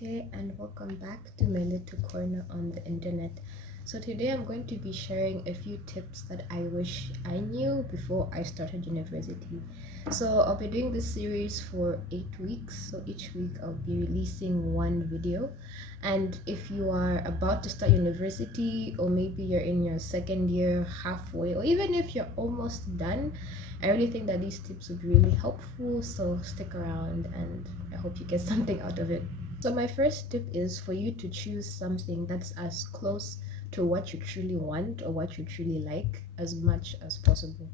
day and welcome back to my little corner on the internet. So today I'm going to be sharing a few tips that I wish I knew before I started university. So I'll be doing this series for 8 weeks. So each week I'll be releasing one video. And if you are about to start university, or maybe you're in your second year, halfway, or even if you're almost done, I really think that these tips would be really helpful. So stick around and I hope you get something out of it. So my first tip is for you to choose something that's as close to what you truly want or what you truly like as much as possible.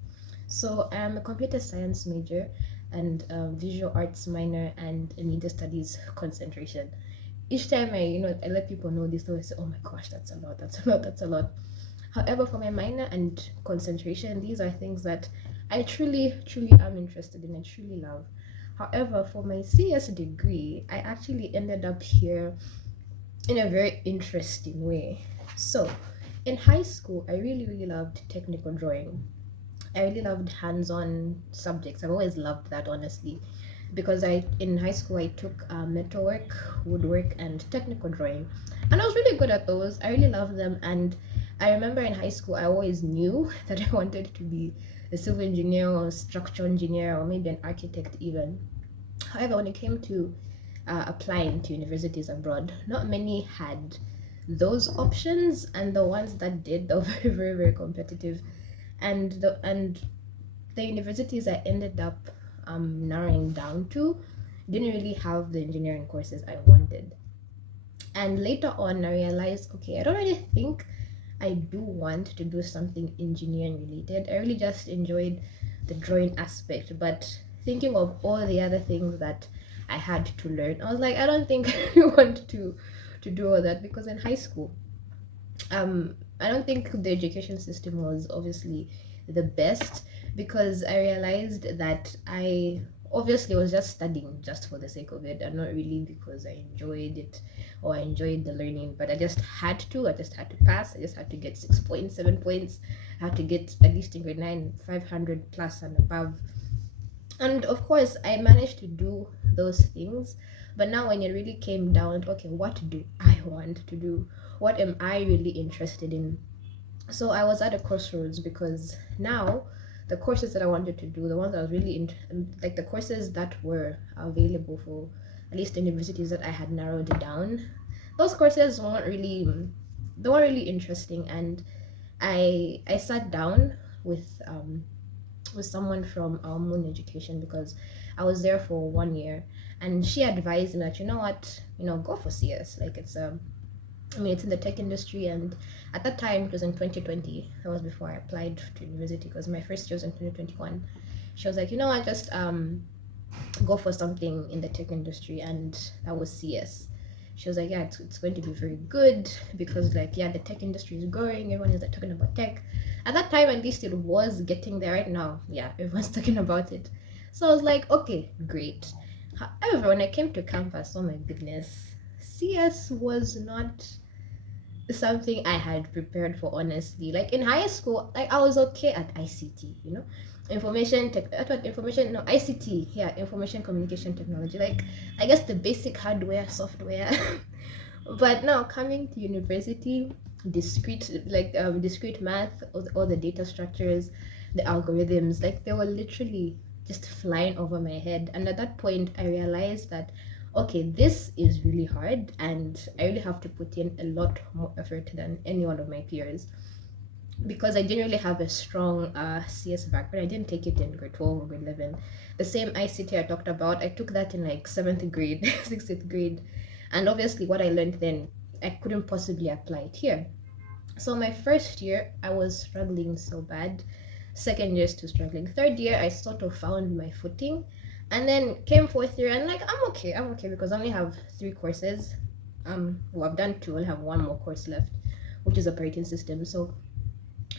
So I'm a computer science major and a visual arts minor and a media studies concentration. Each time I let people know this, they always say, "Oh my gosh, that's a lot, that's a lot, that's a lot." However, for my minor and concentration, these are things that I truly, truly am interested in, I truly love. However, for my CS degree, I actually ended up here in a very interesting way. So, in high school, I really, really loved technical drawing. I really loved hands-on subjects. I've always loved that, honestly, because I in high school I took metalwork, woodwork, and technical drawing, and I was really good at those. I really loved them, and I remember in high school I always knew that I wanted to be a civil engineer or structural engineer or maybe an architect even. However, when it came to applying to universities abroad, not many had those options, and the ones that did, they were very, very, very competitive. And the universities I ended up narrowing down to didn't really have the engineering courses I wanted. And later on, I realized, okay, I don't really think I do want to do something engineering related. I really just enjoyed the drawing aspect, but thinking of all the other things that I had to learn, I was like, I don't think I want to do all that because in high school, I don't think the education system was obviously the best because I realized that I obviously was just studying just for the sake of it and not really because I enjoyed it or I enjoyed the learning, but I just had to pass, I just had to get 6 points, 7 points, I had to get at least in grade 9 500 plus and above. And of course I managed to do those things, but now when it really came down to, okay, what do I want to do, what am I really interested in? So I was at a crossroads because now the courses that I wanted to do, the ones that I was really like the courses that were available for at least the universities that I had narrowed it down, those courses weren't really, they were really interesting. And I sat down with someone from our Moon Education because I was there for 1 year, and she advised me that, you know what, go for CS. Like it's in the tech industry, and at that time it was in 2020. That was before I applied to university because my first year was in 2021. She was like, you know what, just go for something in the tech industry, and that was CS. She was like, yeah, it's going to be very good because, like, yeah, the tech industry is growing, everyone is like talking about tech. At that time, at least, it was getting there. Right now, yeah, everyone's talking about it. So I was like, okay, great. However, when I came to campus, oh my goodness, CS was not something I had prepared for, honestly. Like in high school, like I was okay at ICT, information tech, I thought information, no, ICT, yeah, information communication technology. Like I guess the basic hardware, software. But now coming to university, discrete math, all the data structures, the algorithms, like they were literally just flying over my head. And at that point, I realized that okay, this is really hard, and I really have to put in a lot more effort than any one of my peers because I didn't really have a strong CS background. I didn't take it in grade 12 or grade 11. The same ICT I talked about, I took that in like 7th grade, 6th grade. And obviously, what I learned then, I couldn't possibly apply it here. So, my first year, I was struggling so bad. Second year, still struggling. Third year, I sort of found my footing. And then came fourth year, and like, I'm okay because I only have 3 courses. Well, I've done two, I only have one more course left, which is operating system. So,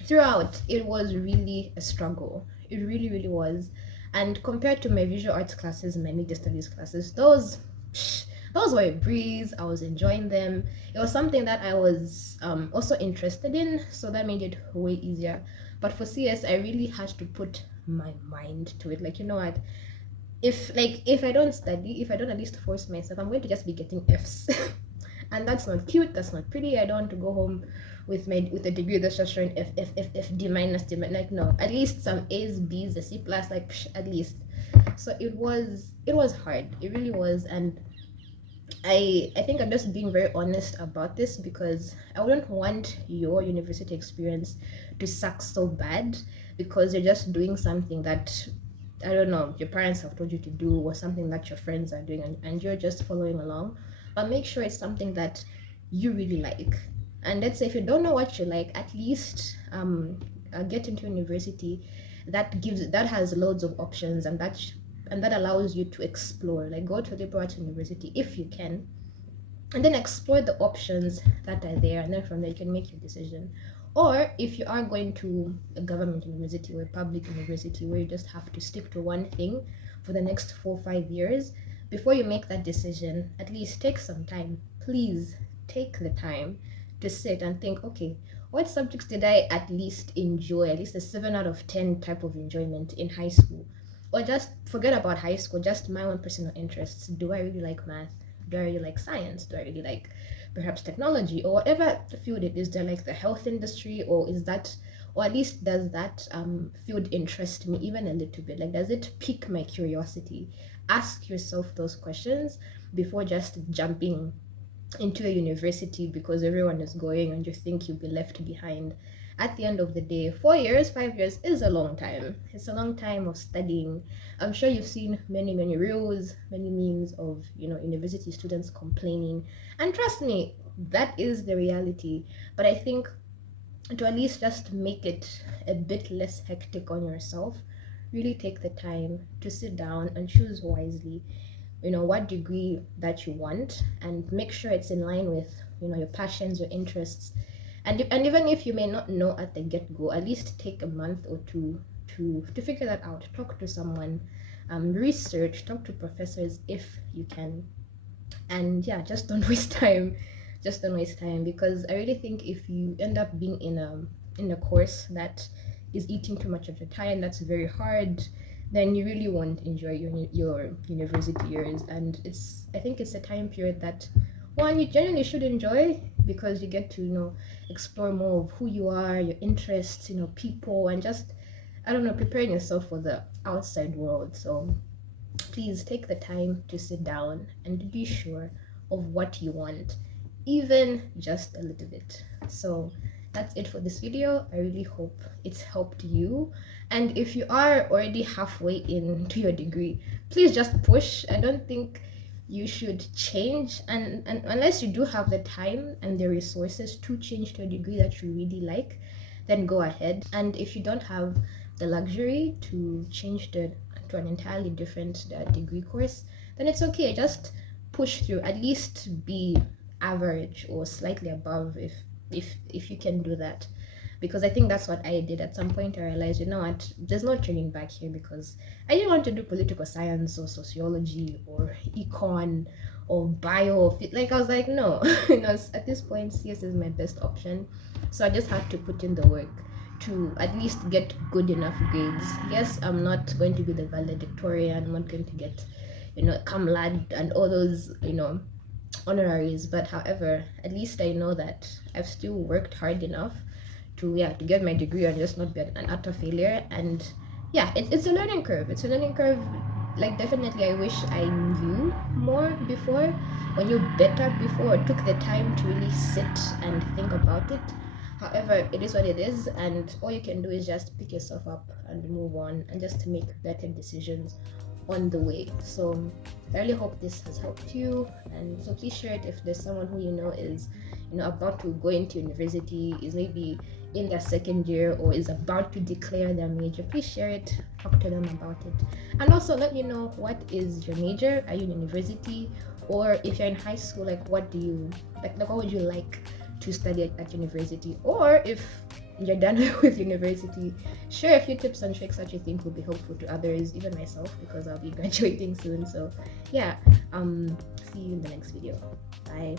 throughout it was really a struggle, it really, really was. And compared to my visual arts classes, my media studies classes, those were a breeze. I was enjoying them. It was something that I was also interested in, so that made it way easier. But for CS, I really had to put my mind to it. Like, you know what, if I don't study, if I don't at least force myself, I'm going to just be getting F's. And that's not cute, that's not pretty. I don't want to go home with a degree that's just showing F, D minus, D minus. Like, no, at least some A's, B's, a C plus, like, at least. So it was hard. It really was. And I think I'm just being very honest about this because I wouldn't want your university experience to suck so bad because you're just doing something that, I don't know, your parents have told you to do, or something that your friends are doing, and you're just following along. But make sure it's something that you really like. And let's say if you don't know what you like, at least get into university that has loads of options, and that allows you to explore. Like, go to liberal arts university if you can, and then explore the options that are there, and then from there you can make your decision. Or if you are going to a government university or a public university where you just have to stick to one thing for the next 4 or 5 years, before you make that decision, at least take some time. Please take the time to sit and think, okay, what subjects did I at least enjoy, at least a 7 out of 10 type of enjoyment in high school? Or just forget about high school, just my own personal interests. Do I really like math? Do I really like science? Do I really like perhaps technology, or whatever field it is? Do I like the health industry, or is that, or at least does that field interest me even a little bit? Like, does it pique my curiosity? Ask yourself those questions before just jumping into a university because everyone is going and you think you'll be left behind. At the end of the day, 4 years, 5 years is a long time. It's a long time of studying. I'm sure you've seen many reels, many memes of, university students complaining. And trust me, that is the reality. But I think to at least just make it a bit less hectic on yourself, really take the time to sit down and choose wisely, what degree that you want, and make sure it's in line with, your passions, your interests. And even if you may not know at the get-go, at least take a month or two to figure that out. Talk to someone, research, talk to professors if you can. And yeah, just don't waste time. Just don't waste time, because I really think if you end up being in a course that is eating too much of your time, that's very hard, then you really won't enjoy your university years. And I think it's a time period that, one, you generally should enjoy, because you get to explore more of who you are, your interests, people, and just, I don't know, preparing yourself for the outside world. So please take the time to sit down and be sure of what you want, even just a little bit. So that's it for this video. I really hope it's helped you. And if you are already halfway into your degree, please just push. I don't think you should change, and unless you do have the time and the resources to change to a degree that you really like, then go ahead. And if you don't have the luxury to change to an entirely different degree course, then it's okay. Just push through. At least be average or slightly above, if you can do that. Because I think that's what I did. At some point I realized, you know what, there's no turning back here, because I didn't want to do political science or sociology or econ or bio. Like, I was like, no. At this point CS is my best option. So I just had to put in the work to at least get good enough grades. Yes, I'm not going to be the valedictorian, I'm not going to get cum laude and all those honoraries, but however, at least I know that I've still worked hard enough to get my degree and just not be an utter failure. And yeah, it's a learning curve. Like, definitely I wish I knew more before, or knew better before, or took the time to really sit and think about it. However, it is what it is, and all you can do is just pick yourself up and move on, and just make better decisions on the way. So I really hope this has helped you, and so please share it if there's someone who is about to go into university, is maybe in their second year, or is about to declare their major. Please share it, talk to them about it, and also let me know, what is your major? Are you in university? Or if you're in high school, like, what do you like what would you like to study at university? Or if you're done with university, share a few tips and tricks that you think will be helpful to others, even myself, because I'll be graduating soon. So yeah, see you in the next video. Bye.